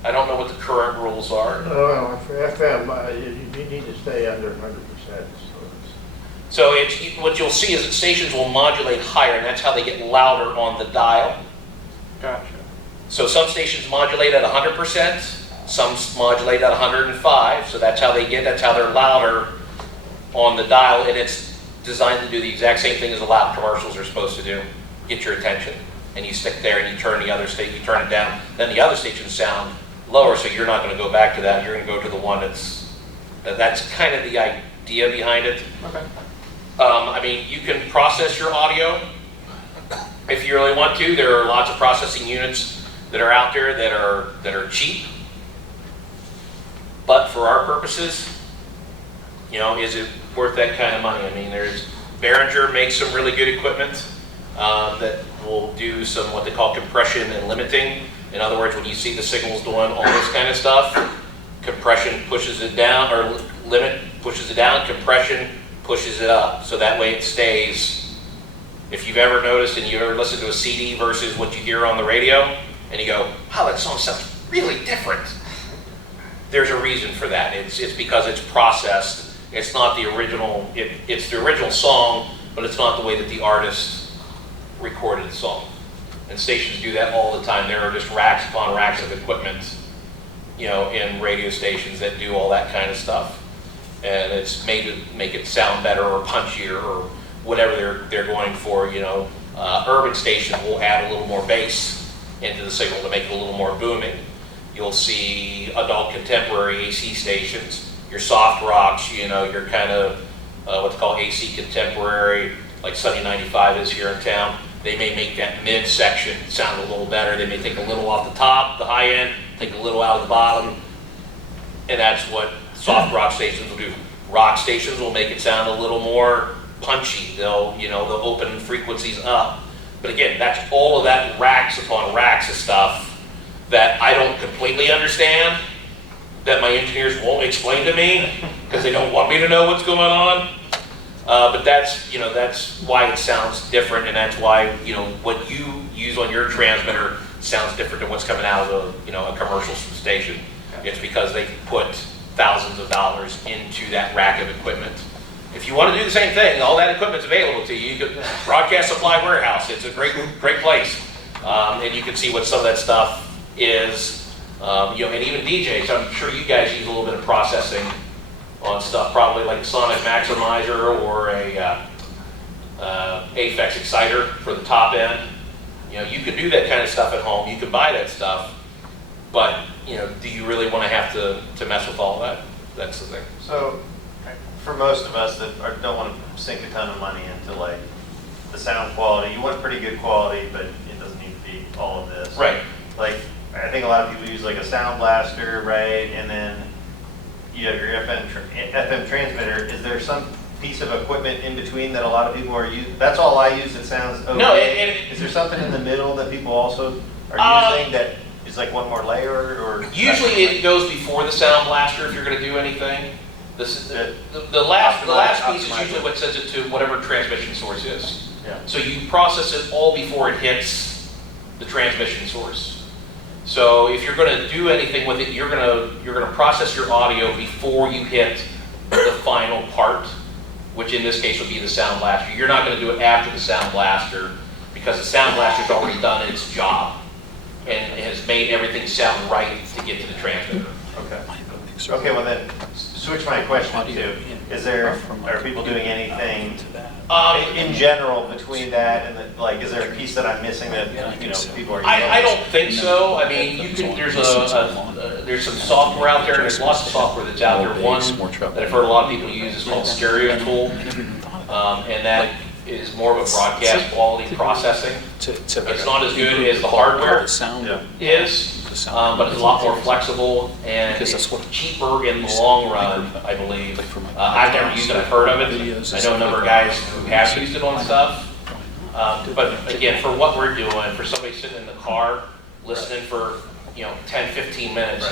I don't know what the current rules are. Well, for FM, you need to stay under 100%. So what you'll see is that stations will modulate higher, and that's how they get louder on the dial. Gotcha. So some stations modulate at 100%, some modulate at 105, so that's how they're louder on the dial, and it's designed to do the exact same thing as the loud commercials are supposed to do. Get your attention, and you stick there and you turn the other station, you turn it down, then the other stations sound lower, so you're not going to go back to that, you're going to go to the one that's kind of the idea behind it. Okay. I mean, you can process your audio if you really want to. There are lots of processing units that are out there that are cheap. But for our purposes, you know, is it worth that kind of money? I mean, Behringer makes some really good equipment that will do some what they call compression and limiting. In other words, when you see the signals doing all this kind of stuff, compression pushes it down, or limit pushes it down, compression pushes it up, so that way it stays. If you've ever noticed and you ever listen to a CD versus what you hear on the radio, and you go, wow, that song sounds really different. There's a reason for that. It's because it's processed. It's not the original, it's the original song, but it's not the way that the artist recorded the song. And stations do that all the time. There are just racks upon racks of equipment, you know, in radio stations that do all that kind of stuff. And it's made to make it sound better or punchier or whatever they're going for. You know, urban stations will add a little more bass into the signal to make it a little more booming. You'll see adult contemporary AC stations, your soft rocks, you know, your kind of what's called AC contemporary, like Sunny 95 is here in town. They may make that mid section sound a little better. They may take a little off the top, the high end, take a little out of the bottom, and that's what soft rock stations will do. Rock stations will make it sound a little more punchy. They'll open frequencies up. But again, that's all of that racks upon racks of stuff that I don't completely understand, that my engineers won't explain to me because they don't want me to know what's going on. But that's why it sounds different, and that's why, you know, what you use on your transmitter sounds different than what's coming out of a commercial station. It's because they put thousands of dollars into that rack of equipment. If you want to do the same thing, all that equipment's available to you. You could Broadcast Supply Warehouse. It's a great place. And you can see what some of that stuff is. You know, and even DJs, I'm sure you guys use a little bit of processing on stuff, probably like a Sonic Maximizer or a Aphex Exciter for the top end. You know, you could do that kind of stuff at home. You could buy that stuff, but you know, do you really want to have to mess with all that? That's the thing. So, for most of us that don't want to sink a ton of money into like the sound quality, you want pretty good quality, but it doesn't need to be all of this. Right. Like, I think a lot of people use like a sound blaster, right? And then you have your FM transmitter. Is there some piece of equipment in between that a lot of people are using? That's all I use that sounds okay. No, is there something in the middle that people also are using that is like one more layer or? Usually it goes before the sound blaster if you're going to do anything. The last piece is usually what sends it to whatever transmission source is. Yeah. So you process it all before it hits the transmission source. So if you're going to do anything with it, you're going to process your audio before you hit the final part, which in this case would be the sound blaster. You're not going to do it after the sound blaster because the sound blaster's already done its job and has made everything sound right to get to the transmitter. Okay. Okay, well then, switch my question to, are people doing anything in general between that and the, like, is there a piece that I'm missing that, you know, people are using? I don't think so. I mean, you can, there's some software out there, there's lots of software that's out there. One that I've heard a lot of people use is called Stereo Tool, and that is more of a broadcast quality processing. It's not as good as the hardware is, but it's a lot more flexible and it's cheaper in the long run, I believe. I've never used it, I've heard of it. I know a number of guys who have used it on stuff. But again, for what we're doing, for somebody sitting in the car listening for 10, 15 minutes,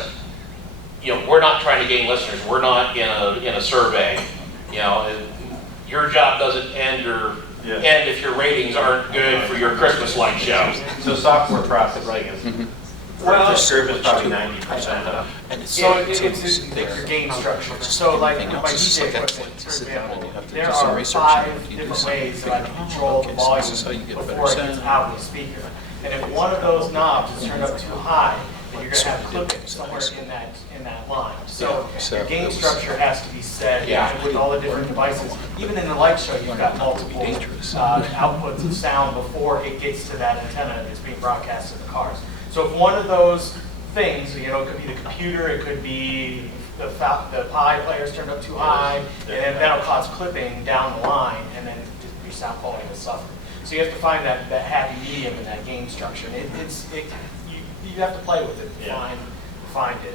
we're not trying to gain listeners. We're not in a survey. Your job doesn't end end if your ratings aren't good for your Christmas light show. So software processing is, well, is probably 90% of. So it's your gain structure. So like my DJ equipment, for example, there are 5 different ways that I can control the volume before it gets out of the speaker. And if one of those knobs is turned up too high, then you're going to have clipping somewhere in that line. So your gain structure has to be set with all the different devices. Even in the light show, you've got multiple outputs of sound before it gets to that antenna that's being broadcast to the cars. So if one of those things, it could be the computer, it could be the Pi player's turned up too high, and then that'll cause clipping down the line, and then your sound quality will suffer. So you have to find that happy medium in that gain structure. You have to play with it to find it.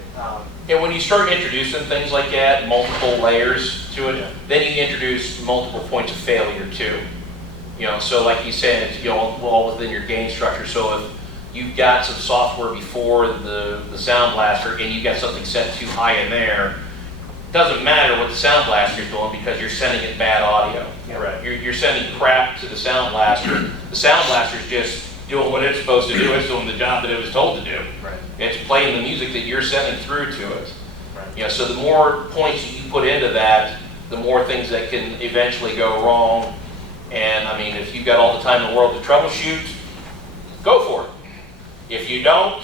And when you start introducing things like that, multiple layers to it, then you introduce multiple points of failure too. So like you said, it's all within your gain structure. So if you've got some software before the sound blaster and you've got something set too high in there, it doesn't matter what the sound blaster is doing because you're sending it bad audio. Right. You're sending crap to the sound blaster. The sound blaster is just doing what it's supposed to do. It's doing the job that it was told to do. Right. It's playing the music that you're sending through to it. Right. So the more points you put into that, the more things that can eventually go wrong. And I mean, if you've got all the time in the world to troubleshoot, go for it. If you don't,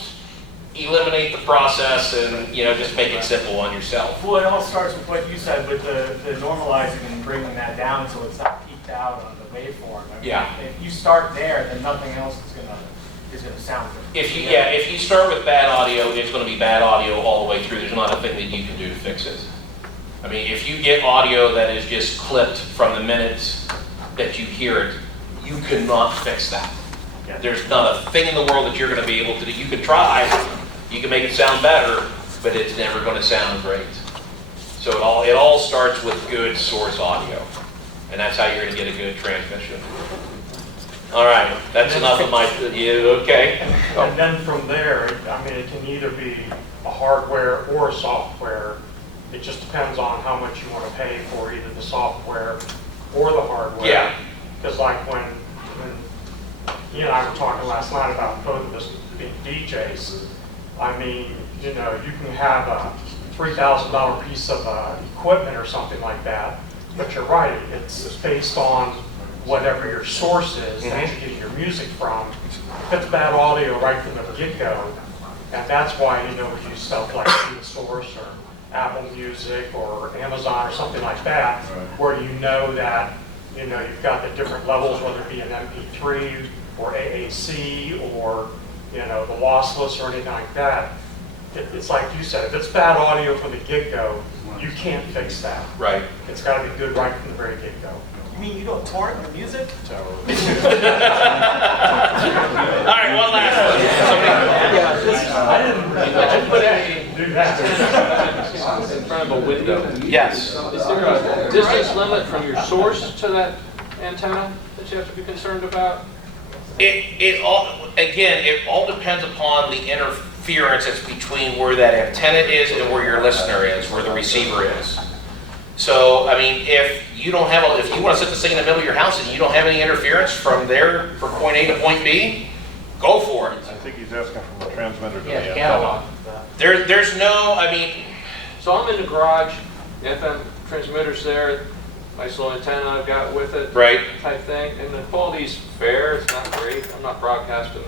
eliminate the process and just make it simple on yourself. Well, it all starts with what you said with the normalizing and bringing that down so it's not peaked out on the waveform. I mean, if you start there, then nothing else is gonna sound good. If you start with bad audio, it's going to be bad audio all the way through. There's not a thing that you can do to fix it. I mean, if you get audio that is just clipped from the minute that you hear it, you cannot fix that. There's not a thing in the world that you're going to be able to do. You can try, you can make it sound better, but it's never going to sound great. So it all starts with good source audio, and that's how you're going to get a good transmission. All right, that's enough of my, okay. And then from there, I mean, it can either be a hardware or a software. It just depends on how much you want to pay for either the software or the hardware. Yeah. Because like when you and I were talking last night about both of us being DJs, I mean, you can have a $3,000 piece of equipment or something like that, but you're right, it's based on whatever your source is that you're getting your music from. If it's bad audio right from the get-go, and that's why you use stuff like the Source or Apple Music or Amazon or something like that, where you know that you've got the different levels, whether it be an MP3 or AAC or the lossless or anything like that. It's like you said, if it's bad audio from the get-go, you can't fix that. Right. It's got to be good right from the very get-go. You mean you don't torrent the music? All right, one last one. Do that. In front of a window. Yes. Is there a distance limit from your source to that antenna that you have to be concerned about? It all depends upon the interference that's between where that antenna is and where your listener is, where the receiver is. So, I mean, if you want to set this thing in the middle of your house and you don't have any interference from there from point A to point B, go for it. I think he's asking from the transmitter to the Yeah, antenna. analog. There's no, I mean, So I'm in the garage, the FM transmitter's there, nice little antenna I've got with it. right. Type thing, and the quality's fair, it's not great, I'm not broadcasting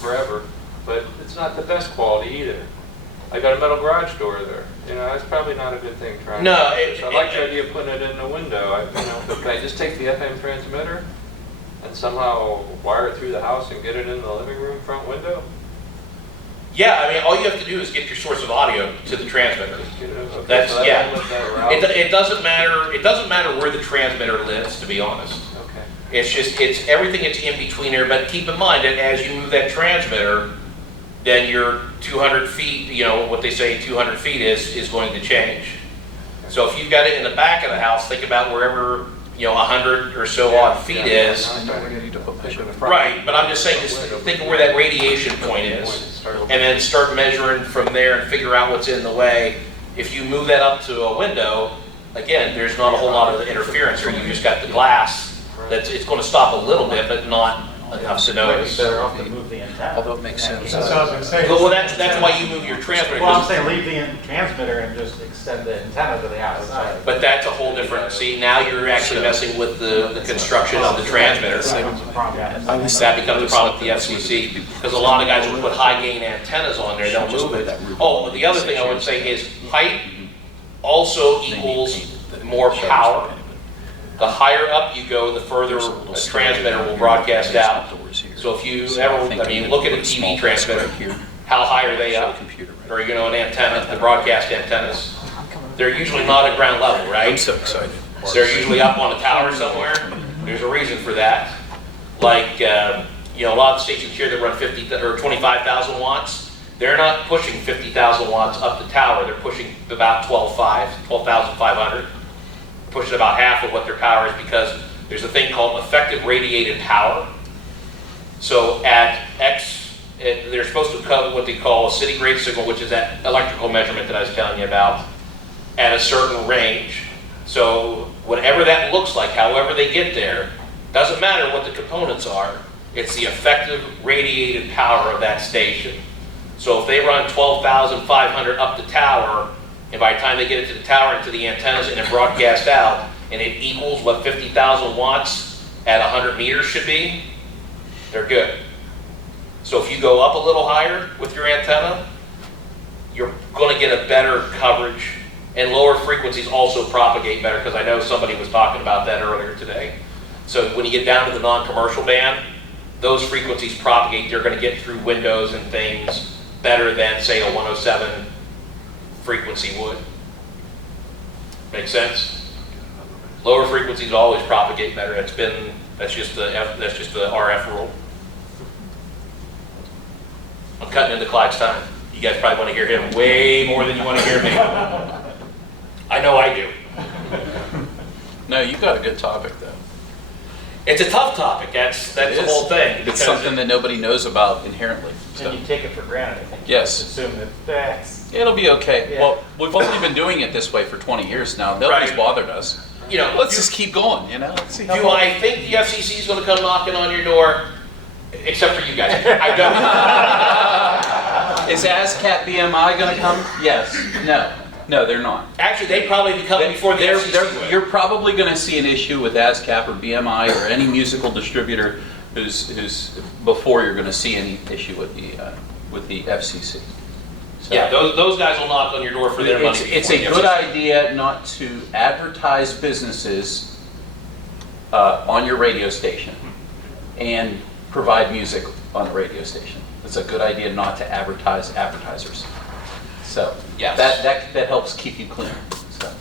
forever, but it's not the best quality either. I got a metal garage door there, that's probably not a good thing trying. No, I like the idea of putting it in the window, but can I just take the FM transmitter and somehow wire it through the house and get it in the living room front window? Yeah, I mean, all you have to do is get your source of audio to the transmitter. Okay, That's, so I yeah. went that route. It doesn't matter where the transmitter lives, to be honest. Okay. It's everything that's in between there, but keep in mind that as you move that transmitter, then your 200 feet, what they say 200 feet is going to change. So if you've got it in the back of the house, think about wherever, 100 or so odd feet is. Right, but I'm just saying, just think of where that radiation point is, and then start measuring from there and figure out what's in the way. If you move that up to a window, again, there's not a whole lot of interference, or you just got the glass. It's going to stop a little bit, but not enough to notice. Better off to move the antenna. Although it makes sense. That's what I was going to say. Well, that's why you move your transmitter. Well, I'm saying leave the transmitter and just extend the antenna to the outside. But that's a whole different, see, now you're actually messing with the construction of the transmitter. That becomes a problem with the FCC, because a lot of guys will put high gain antennas on there, they'll move it. Oh, the other thing I would say is height also equals more power. The higher up you go, the further a transmitter will broadcast out. So if you ever, look at a TV transmitter, how high are they up? Or an antenna, the broadcast antennas. They're usually not at ground level, right? I'm so excited. They're usually up on a tower somewhere. There's a reason for that. Like, a lot of stations here that run 50 or 25,000 watts, they're not pushing 50,000 watts up the tower. They're pushing about 12,500. Pushing about half of what their power is, because there's a thing called effective radiated power. So at X, they're supposed to cover what they call a city grade signal, which is that electrical measurement that I was telling you about, at a certain range. So whatever that looks like, however they get there, doesn't matter what the components are, it's the effective radiated power of that station. So if they run 12,500 up the tower, and by the time they get it to the tower and to the antennas and it broadcasts out, and it equals what 50,000 watts at 100 meters should be, they're good. So if you go up a little higher with your antenna, you're going to get a better coverage, and lower frequencies also propagate better, because I know somebody was talking about that earlier today. So when you get down to the non-commercial band, those frequencies propagate. They're going to get through windows and things better than, say, a 107 frequency would. Make sense? Lower frequencies always propagate better. That's just the RF rule. I'm cutting into Clyde's time. You guys probably want to hear him way more than you want to hear me. I know I do. No, you've got a good topic though. It's a tough topic. That's the whole thing. It's something that nobody knows about inherently. So. And you take it for granted, I think. Yes. Assume that that's... It'll be okay. Yeah. Well, we've only been doing it this way for 20 years now. Nobody's Right. bothered us. Let's just keep going, Let's see how Do I think the FCC is going to come knocking on your door? Except for you guys. I don't. Is ASCAP BMI going to come? Yes. No. No, they're not. Actually, they probably be coming before the FCC would. You're probably going to see an issue with ASCAP or BMI or any musical distributor who's before you're going to see any issue with the FCC. So Yeah, those guys will knock on your door for their money. It's a before the good FCC. idea not to advertise businesses on your radio station and provide music on the radio station. It's a good idea not to advertise advertisers. So Yes. that helps keep you clean. So.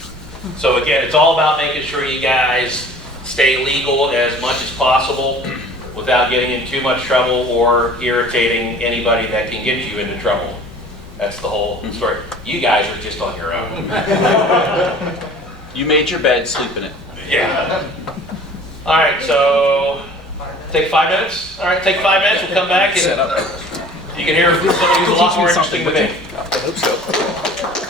So again, it's all about making sure you guys stay legal as much as possible without getting in too much trouble or irritating anybody that can get you into trouble. That's the whole story. You guys are just on your own. You made your bed, sleep in it. Yeah. All right, so take 5 minutes. All right, take 5 minutes. We'll come back Set and up. you can hear from somebody who's a lot more interesting than me. I hope so.